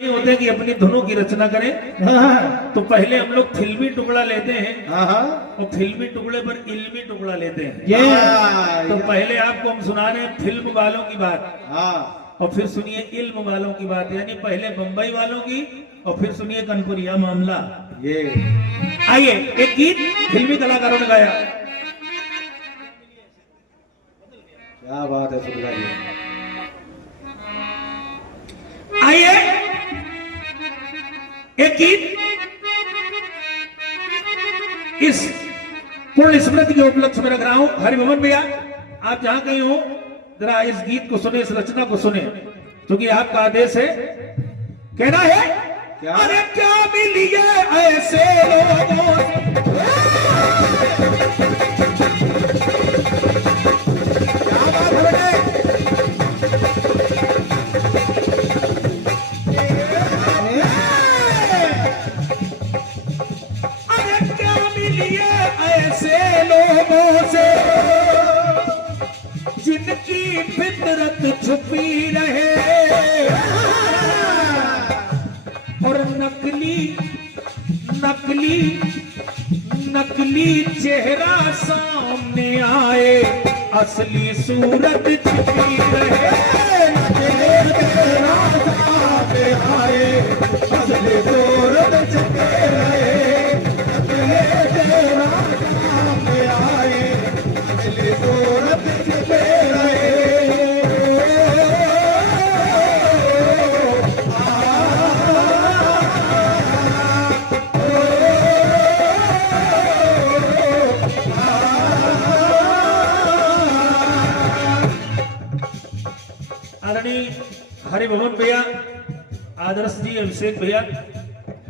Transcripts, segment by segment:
नहीं होते कि अपनी धुनों की रचना करें। तो पहले हम लोग फिल्मी टुकड़ा लेते हैं और फिल्मी टुकड़े पर इल्मी टुकड़ा लेते हैं। तो पहले आपको हम सुना रहे हैं फिल्म वालों की बात और फिर सुनिए इल्म वालों की बात, यानी पहले बंबई वालों की और फिर सुनिए कनपुरिया मामला। ये आइए एक गीत फिल्मी कलाकारों ने गाया। क्या बात है सुन रही आइए एक गीत इस पूर्ण स्मृति के उपलक्ष्य में रख रहा हूं। हरिभवन भैया आप जहां कहीं हो जरा इस गीत को सुने, इस रचना को सुने, क्योंकि आपका आदेश है। कहना है क्या? अरे क्या मिलिए ऐसे लोगों जिनकी फितरत छुपी रहे और नकली नकली नकली चेहरा सामने आए, असली सूरत छिपी रहे। चेहरा सामने आए, असली सूरत छिपी रहे। चेहरा सामने आए, असली सूरत छिपी रहे। हरिभवन भैया, आदर्श जी, अभिषेक भैया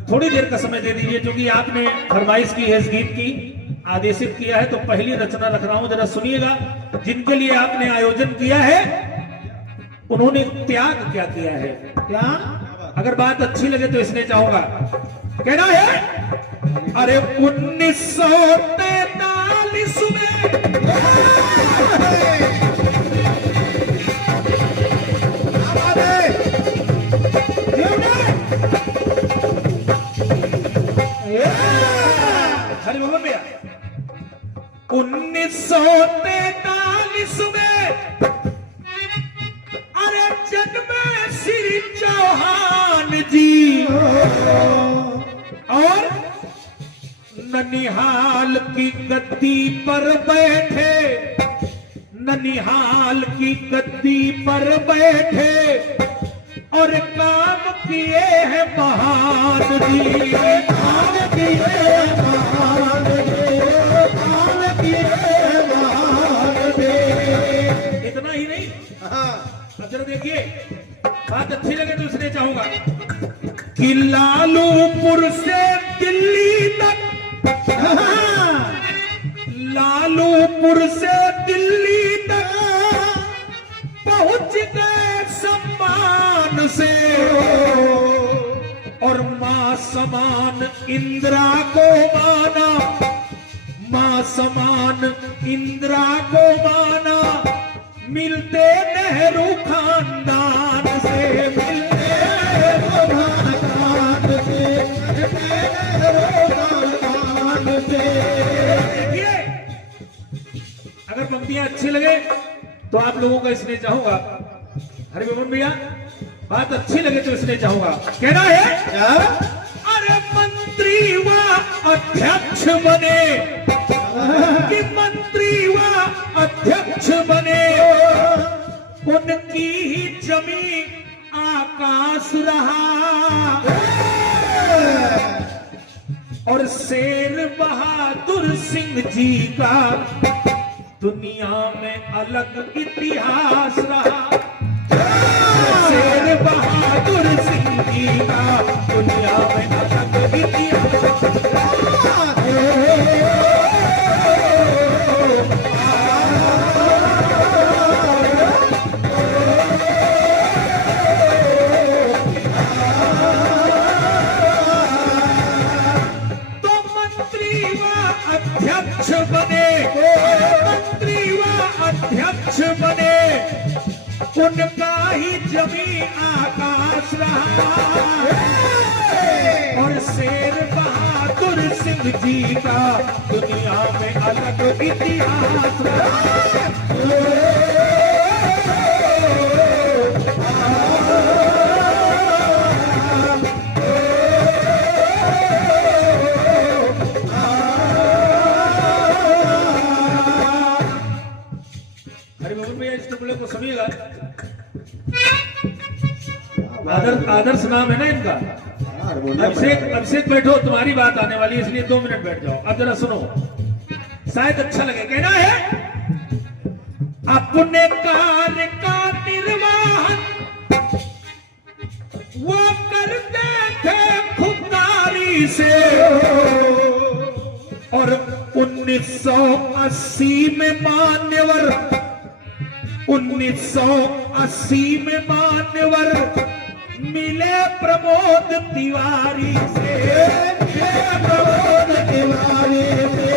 थोड़ी देर का समय दे दीजिए, क्योंकि आपने फरमाइश की है इस गीत की, आदेशित किया है। तो पहली रचना रख रहा हूं, जरा सुनिएगा। जिनके लिए आपने आयोजन किया है उन्होंने त्याग क्या किया है। क्या अगर बात अच्छी लगे तो इसने चाहूंगा। कहना है अरे 1943 में हरिभवन भैया 1943 में अरे जन्मे श्री चौहान जी और ननिहाल की गद्दी पर बैठे, ननिहाल की गद्दी पर बैठे और काम किए हैं महान जी। काम किए महान जी, काम किए महान जी। इतना ही नहीं, जरा देखिए बात अच्छी लगे तो इसलिए चाहूंगा कि लालूपुर से दिल्ली तक, लालूपुर से दिल्ली तक पहुंच गए सम्मान से और मां समान इंदिरा को माना, मां समान इंदिरा को माना। मिलते नेहरू खानदान से, मिलते नेहरू खानदान से, नेहरू खानदान से। देखिए अगर पंक्तियां अच्छी लगे तो आप लोगों का इसलिए चाहूंगा। हरिभवन भैया बात अच्छी लगे तो इसलिए चाहूंगा। कहना है अरे मंत्री व अध्यक्ष बने, कि मंत्री व अध्यक्ष बने, उनकी ही जमी आकाश रहा और शेर बहादुर सिंह जी का दुनिया में अलग इतिहास रहा। शेर बहादुर सिंह जी का दुनिया में अलग इतिहास रहा। तो मंत्री व अध्यक्ष बने, मंत्री व अध्यक्ष बने, उनका ही जमी आकाश इतिहास रहा और शेर बहादुर सिंह जी का दुनिया में अलग इतिहास रहा। इस टुकड़े को सुनिएगा, आदर्श नाम है ना इनका। अभिषेक बैठो, तुम्हारी बात आने वाली है इसलिए 2 मिनट बैठ जाओ। अब जरा सुनो, शायद अच्छा लगे। कहना है अपने कार्य का निर्वहन वो करते थे खुददारी से और 1980 में मान्यवर 1980 में मान्यवर मिले प्रमोद तिवारी से। प्रमोद तिवारी से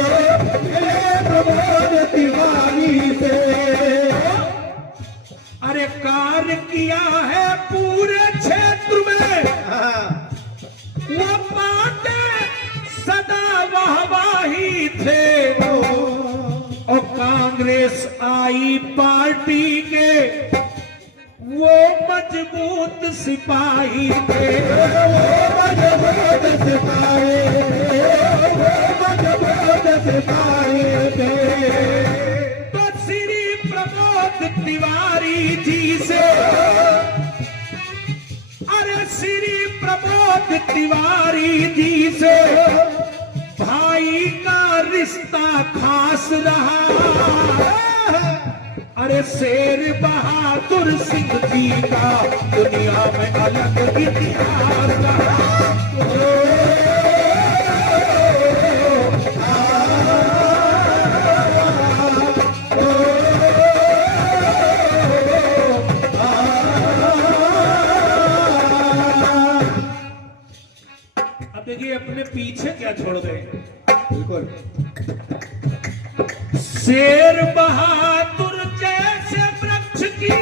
मिले प्रमोद तिवारी से। अरे कार्य किया है पूरे क्षेत्र में वो पाटे सदा वाहवाही थे और कांग्रेस आई पार्टी के वो मजबूत सिपाही थे। वो मजबूत सिपाही थे। तो श्री प्रमोद तिवारी जी से अरे श्री प्रमोद तिवारी जी से भाई का रिश्ता खास रहा। अरे शेर बहादुर सिंह जी का दुनिया में अलग इतिहास रहा। अब देखिए अपने पीछे क्या छोड़ गए। बिल्कुल शेर बहादुर जैसे वृक्ष की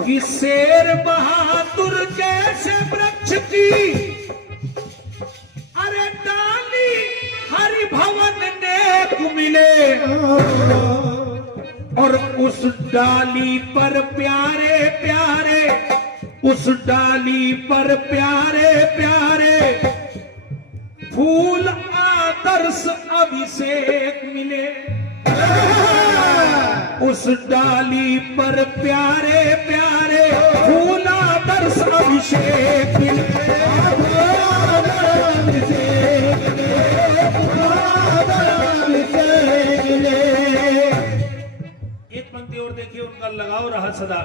कि शेर बहादुर जैसे वृक्ष की अरे डाली हरि भवन नेक मिले और उस डाली पर प्यारे प्यारे उस डाली पर प्यारे प्यारे फूल आदर्श अभिषेक मिले। उस डाली पर प्यारे प्यारे फूल आदर्श अभिषेक मिले। एक पंक्ति और देखिए, उनका लगाव रहा सदा,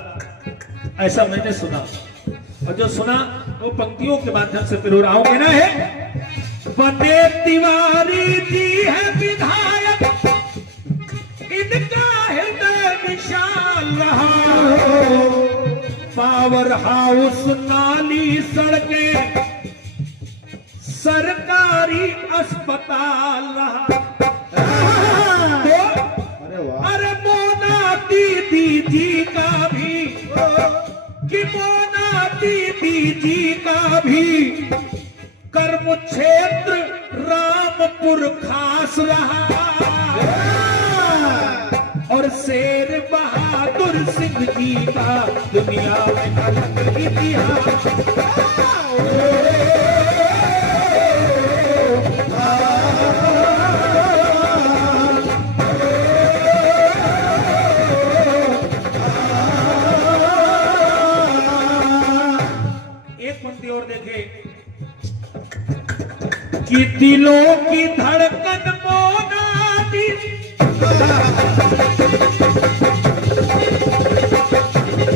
ऐसा मैंने सुना और जो सुना वो पंक्तियों के माध्यम से फिर रहा हूं। कहना है बने तिवारी जी है विधायक इनका हृदय विशाल रहा। पावर हाउस नाली सड़कें सरकारी अस्पताल रहा। अरे मोना दीदी जी का भी कि मोना दीदी जी का भी कर्म क्षेत्र रामपुर खास रहा और शेर बहादुर सिंह जी का दुनिया में अलग इतिहास। एक पंक्ति और देखे कि दिलों की धड़कन मोना दी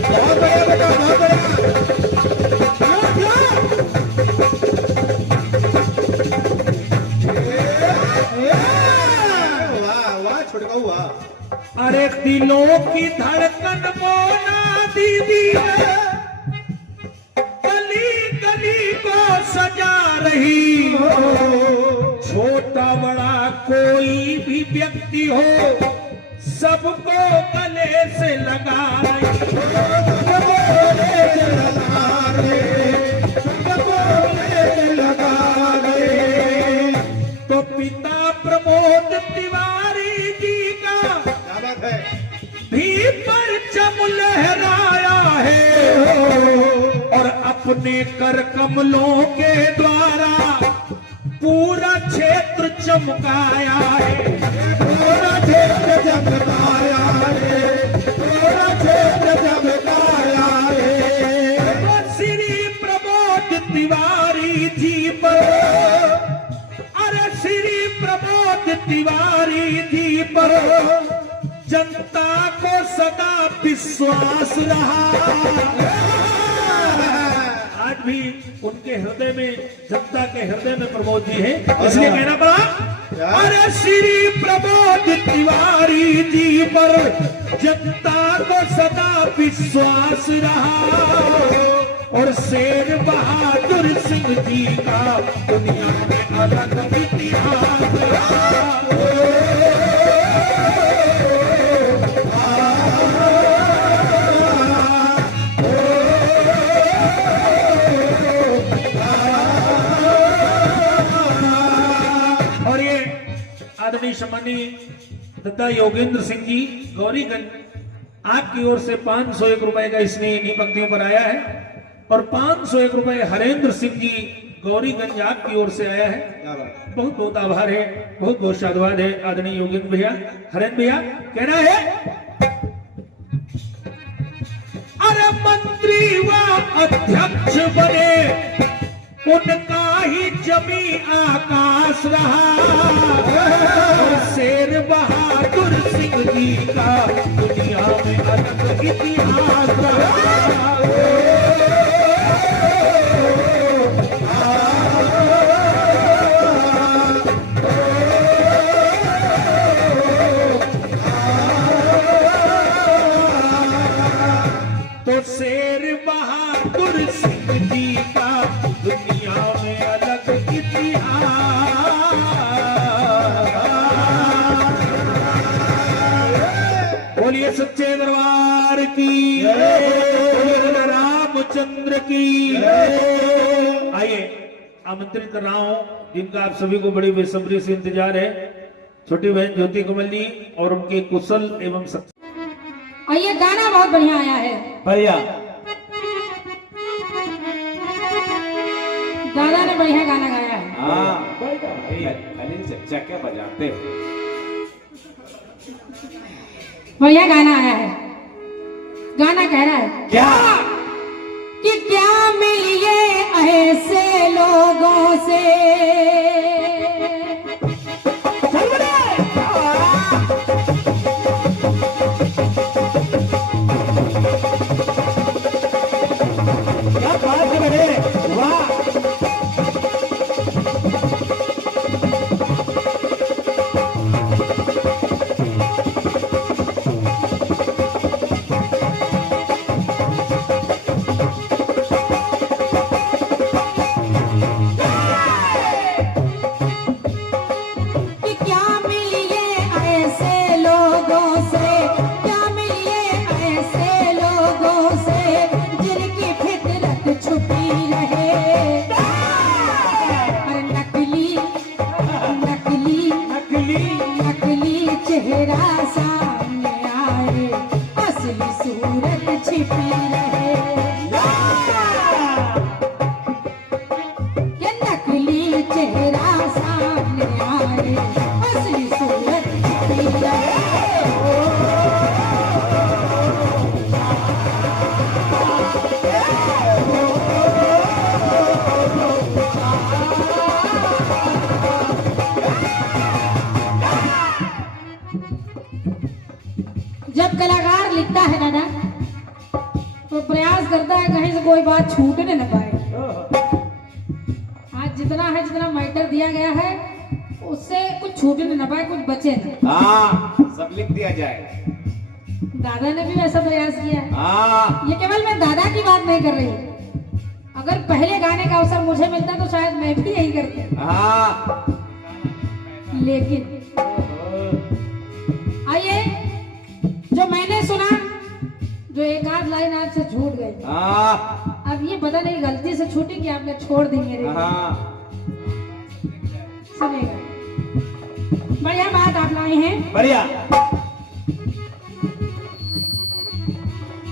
बहुत बढ़िया बेटा, बहुत बढ़िया। वाह वाह छोटा हुआ। अरे दिलों की धड़कन मोना दीदी है सबको गले से लगा रहे, तो पिता प्रमोद तिवारी जी का भी परचम लहराया है और अपने कर कमलों के द्वारा पूरा क्षेत्र चमकाया है, पूरा क्षेत्र चमकाया है, पूरा क्षेत्र चमकाया है। श्री प्रमोद तिवारी जी पर, अरे श्री प्रमोद तिवारी जी पर जनता को सदा विश्वास रहा। आज भी उनके हृदय में, जनता के हृदय में प्रमोद जी है, इसलिए कहना पड़ा अरे श्री प्रमोद तिवारी जी पर जनता को सदा विश्वास रहा और शेर बहादुर सिंह जी का दुनिया में अलग इतिहास रहा। आदरणीय सम्मानीय दत्ता योगेंद्र सिंह जी गौरीगंज, आपकी ओर से 501 रुपए का इसने इन्हीं पंक्तियों पर आया है और 501 रुपए हरेंद्र सिंह जी गौरीगंज आपकी ओर से आया है। बहुत बहुत आभार है, बहुत बहुत साधुवाद है आदरणीय योगेंद्र भैया। हरेंद्र भैया कहना है अरे मंत्री व अध्यक्ष बने उनका ही जमी आकाश रहा, शेर बहादुर सिंह जी का दुनिया में अलग इतिहास रहा। तो शेर बहादुर सिंह जी का दुनिया में अलग इतिहास। बोलिए सच्चे दरबार की, रामचंद्र की। आइए आमंत्रित कर रहा हूं जिनका आप सभी को बड़ी बेसब्री से इंतजार है, छोटी बहन ज्योति कमल जी और उनके कुशल एवं और ये गाना बहुत बढ़िया आया है भैया। दादा ने बढ़िया गाना गाया है। हाँ खाली चच्चा क्या बजाते, बढ़िया गाना आया है। गाना कह रहा है क्या कि क्या मिलिए ऐसे लोगों से जब कलाकार लिखता है दादा तो प्रयास करता है कहीं से कोई बात छूटने न पाए। आज जितना है, जितना मैटर दिया गया है उससे कुछ छूटने न पाए, कुछ बचे न। हाँ सब लिख दिया जाए। दादा ने भी वैसा प्रयास किया है। हाँ ये केवल मैं दादा की बात नहीं कर रही, अगर पहले गाने का अवसर मुझे मिलता तो शायद मैं भी यही करती। हाँ लेकिन आइए जो मैंने सुना, जो एक आध लाइन आपसे छूट गई, हाँ अब ये पता नहीं गलती से छूटी कि आपने छोड़ दी मेरे लिए। हाँ सुनेगा, बढ़िया बात आप लाए हैं बढ़िया।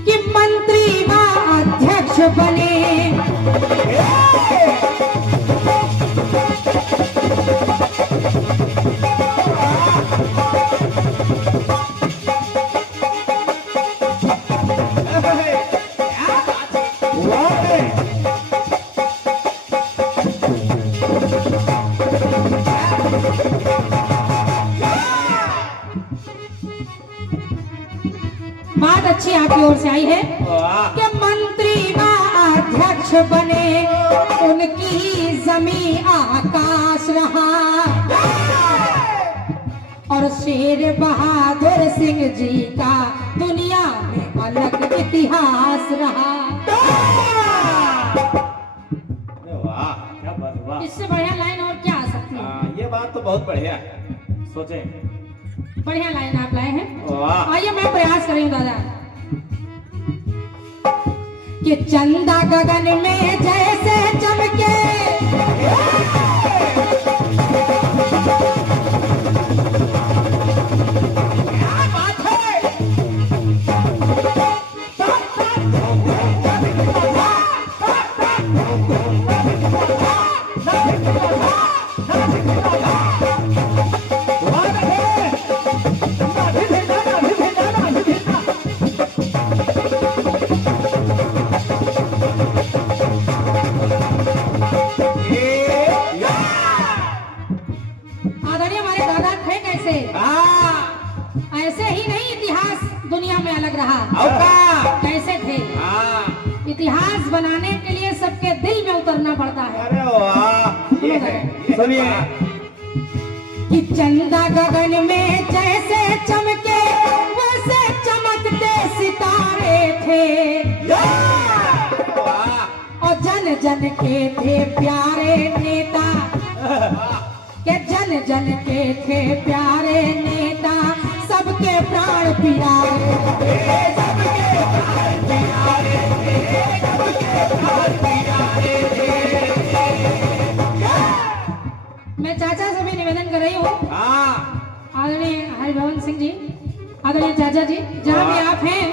कि मंत्री व अध्यक्ष बने, बात अच्छी आपकी ओर से आई है वाह कि मंत्री व अध्यक्ष बने, उनकी जमी आकाश रहा, और शेर बहादुर सिंह जी का दुनिया में अलग इतिहास रहा। अरे वाह क्या बात वाह। इससे बढ़िया लाइन और क्या आ सकती है? हाँ, ये बात तो बहुत बढ़िया है। सोचे बढ़िया लाइन आप लाए हैं। वाह आइए मैं प्रयास कर रही हूँ दादा। कि चंदा गगन में जैसे चमके, आदरणीय हमारे दादा थे कैसे? हाँ ऐसे ही नहीं इतिहास दुनिया में अलग रहा। औका कैसे थे? हाँ इतिहास बनाने के लिए सबके दिल में उतरना पड़ता है। अरे वाह ये है सुनिए। कि चंदा गगन में जैसे चमके, वैसे चमकते सितारे थे, वाह और जन जन के थे प्यारे नेता, के जन जन के थे प्यारे नेता, सबके प्राण प्यारे थे, सबके प्राण प्यारे थे, सबके प्राण प्यारे थे। मैं चाचा से भी निवेदन कर रही हूँ, हाँ आदरणीय हरिभवन सिंह जी, आदरणीय चाचा जी, जहाँ भी आप हैं,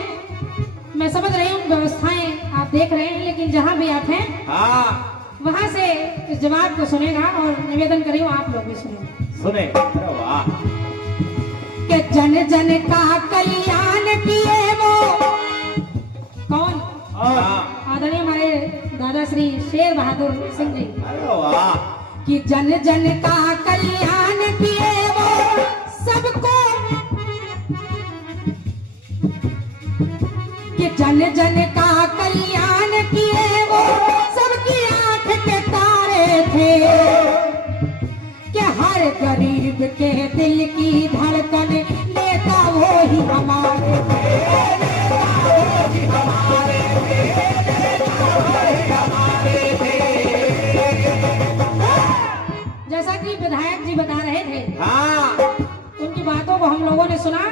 मैं समझ रही हूँ व्यवस्थाएं आप देख रहे हैं, लेकिन जहाँ भी आप हैं हाँ वहां से इस जवाब को सुनेगा और निवेदन कर रही हूँ आप लोग भी सुनेंगे। सुने। अरे वाह कि जन जन का कल्याण किए वो कौन? हाँ आदरणीय हमारे दादा श्री शेर बहादुर सिंह जी। अरे वाह कि जन जन का कल्याण किए वो सबको, कि जन जन का कल्याण किए वो सबकी आंख के तारे थे, कि हर गरीब के दिल की धड़कन नेता वो ही हमारे थे, नेता वो ही हमारे थे, नेता वो ही हमारे थे। जैसा कि विधायक जी बता रहे थे, हाँ उनकी बातों को हम लोगों ने सुना,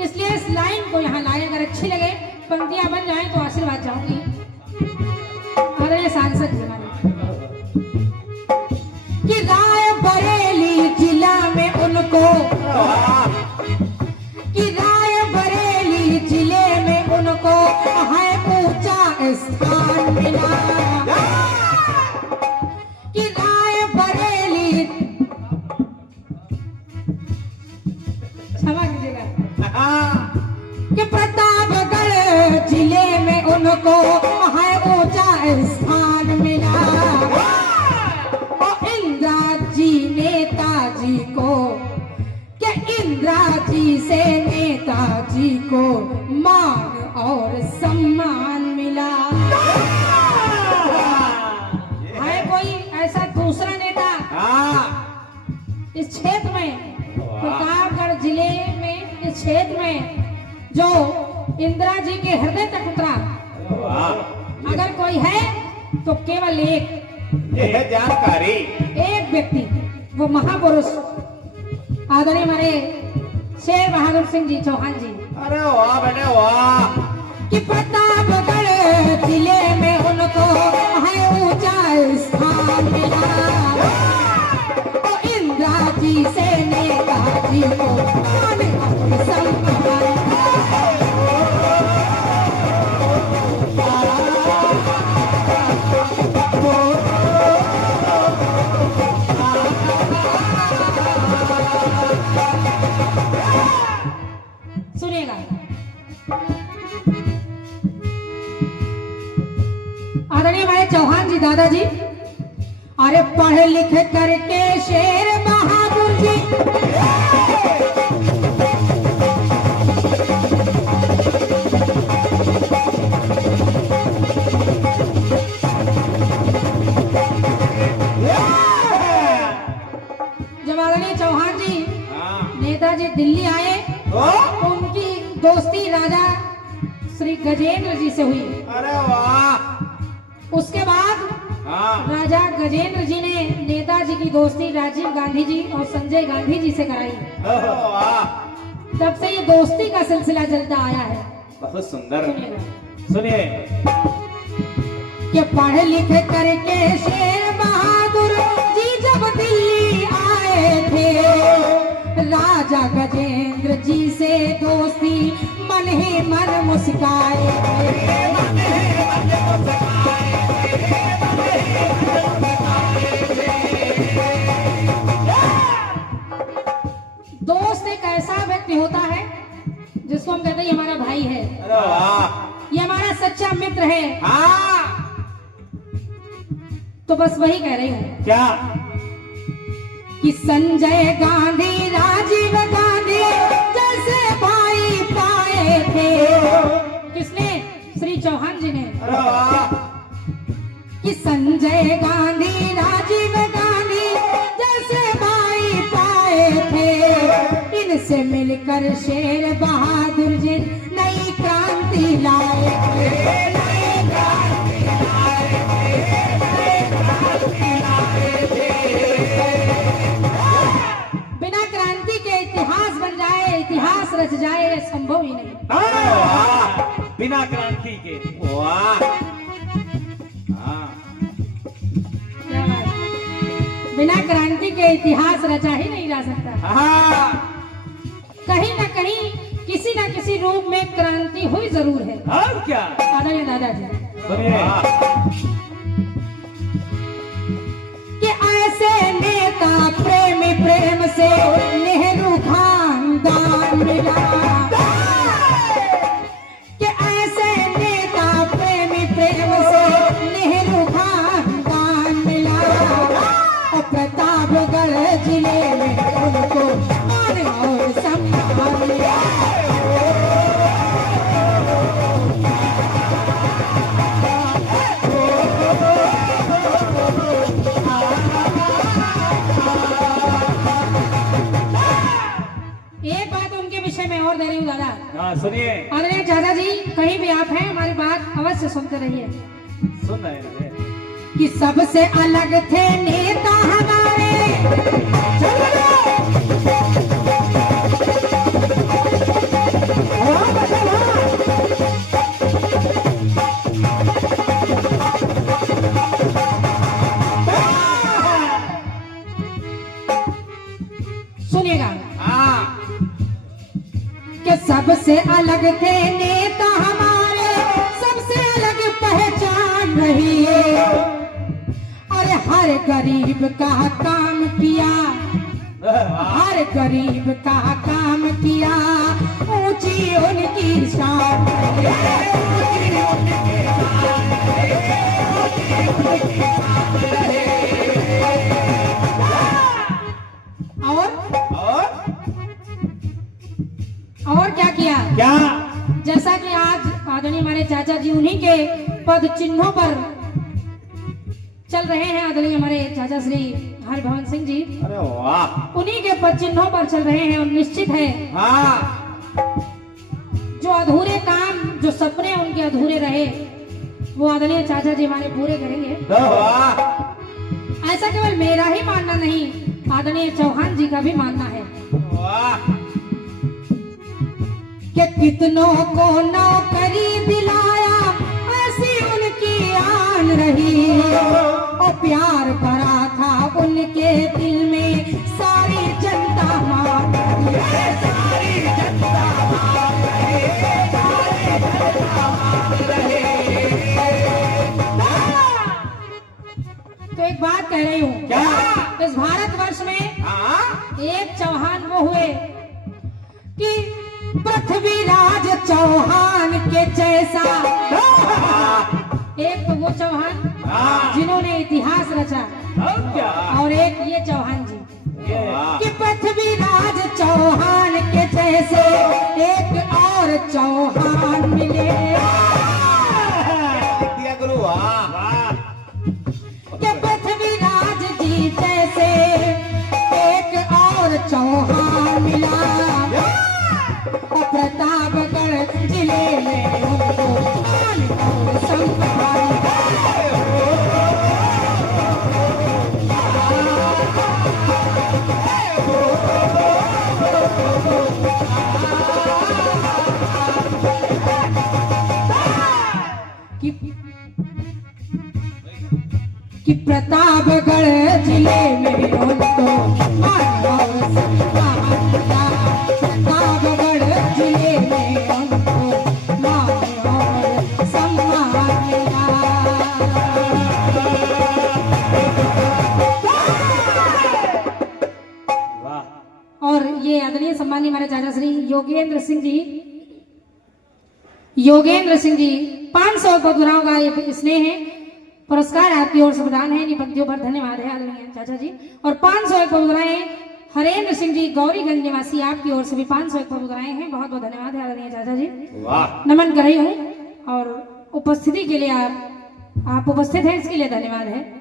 इसलिए इस लाइन को यहाँ लाए। अगर अच्छी लगे, पंक्तियां बन जाए तो आशीर्वाद चाहूंगी। आदरणीय सांसद जी हमारे, कि राय बरेली जिला में उनको, कि राय बरेली जिले में उनको है ऊंचा स्थान मिला, कि राय बरेली, क्षमा कीजिएगा, हाँ कि प्रतापगढ़ जिले में उनको है ऊंचा स्थान मिला, और इंदिरा जी नेताजी को, कि इंदिरा जी से नेताजी को मान और सम्मान मिला। है कोई ऐसा दूसरा नेता हाँ इस क्षेत्र में, प्रतापगढ़ जिले में, इस क्षेत्र में जो इंदिरा जी के हृदय तक उतरा? वाह अगर कोई है तो केवल एक, ये है जानकारी। एक व्यक्ति, वो महापुरुष आदरणीय हमारे शेर बहादुर सिंह जी चौहान जी। अरे वाह बेटे वाह। कि प्रतापगढ़ जिले में उनको है ऊंचा स्थान मिला, तो इंदिरा जी से नेताजी को मान और सम्मान। सुनिएगा, आदरणीय हमारे चौहान जी दादाजी, अरे पढ़ लिख करके शेर बहादुर जी, जब आदरणीय चौहान जी नेताजी दिल्ली आए तो उनकी दोस्ती राजा श्री गजेंद्र जी से हुई। अरे वाह। उसके बाद हाँ। राजा गजेंद्र जी ने नेताजी की दोस्ती राजीव गांधी जी और संजय गांधी जी से कराई। अरे वाह। तब से ये दोस्ती का सिलसिला चलता आया है। बहुत सुंदर। सुनिएगा, सुनिए। कि पढ़ लिख करके शेर बहादुर जी जब दिल्ली आए थे, राजा गजेंद्र जी से दोस्ती मन ही मन मुस्काए थे। दोस्त एक ऐसा व्यक्ति होता है जिसको हम कहते हैं ये हमारा भाई है, अरे वाह। ये हमारा सच्चा मित्र है। हाँ। तो बस वही कह रही हूँ क्या? कि संजय गांधी राजीव गांधी जैसे भाई पाए थे। किसने? श्री चौहान जी ने। अरे वाह। कि संजय गांधी राजीव गांधी जैसे भाई पाए थे, इनसे मिलकर शेर बहादुर जी नई क्रांति लाए थे। बिना क्रांति के इतिहास बन जाए, इतिहास रच जाए, ये संभव ही नहीं। अरे वाह। बिना क्रांति के। वाह। हाँ। क्या बात है? बिना क्रांति के इतिहास रचा ही नहीं जा सकता। हाँ। कहीं ना कहीं किसी न किसी रूप में क्रांति हुई जरूर है। और क्या? आदरणीय दादाजी, सुनिए। कि ऐसे नेता प्रेमी प्रेम से नेहरू खानदान मिला, कि ऐसे नेता प्रेमी प्रेम से नेहरू खानदान मिला, और प्रतापगढ़ जिले में उनको मान और सम्मान मिला। एक बात उनके विषय में और दे रही हूँ दादा। हाँ सुनिए। आदरणीय चाचा जी, कहीं भी आप हैं हमारी बात अवश्य सुनते रहिए। सुन रहे हैं। कि सबसे अलग थे नेता हमारे, सुनिएगा, हाँ। कि सबसे अलग थे नेता हमारे, सबसे अलग पहचान रही है, और हर गरीब का काम किया, हर गरीब का काम किया, ऊंची उनकी शान और क्या किया? क्या? जैसा कि आज आदरणीय हमारे चाचा जी उन्हीं के पद चिन्हों पर चल रहे हैं, आदरणीय हमारे चाचा श्री हरिभवन सिंह जी, अरे वाह। उन्हीं के पद चिन्हों पर चल रहे हैं, और निश्चित है हाँ। जो अधूरे काम, जो सपने उनके अधूरे रहे, वो आदरणीय चाचा जी हमारे पूरे करेंगे। वाह। ऐसा केवल मेरा ही मानना नहीं, आदरणीय चौहान जी का भी मानना है वाह। कि कि कितनों को नौकरी दिलाया ऐसी उनकी आन रही, और प्यार भरा था उनके दिल में सारी जनता मान रही, सारी जनता मान रही, सारी जनता मान रही। तो एक बात कह रही हूँ, क्या इस भारतवर्ष में एक चौहान वो हुए कि पृथ्वीराज चौहान के जैसा, एक तो वो चौहान जिन्होंने इतिहास रचा, और एक ये चौहान जी कि पृथ्वीराज चौहान के जैसे एक और चौहान मिले, कि पृथ्वीराज जी जैसे एक और चौहान मिला, और प्रतापगढ़ जिले में उनको मान और सम्मान। कि प्रतापगढ़ जिले में उनको मान और सम्मान मिला, प्रतापगढ़ जिले में उनको मान और सम्मान मिला। और ये आदरणीय सम्मानीय हमारे चाचा श्री योगेंद्र सिंह जी 500 बदुराओं का ये स्नेह है, पुरस्कार आपकी ओर से प्रदान है, निपत्तियों पर धन्यवाद है आदरणीय चाचा जी। और 501 बबुराए हरेंद्र सिंह जी गौरीगंज निवासी, आपकी ओर से भी 501 बबुराए हैं, बहुत बहुत धन्यवाद है आदरणीय चाचा जी। नमन कर रही हूँ, और उपस्थिति के लिए आप उपस्थित हैं इसके लिए धन्यवाद है।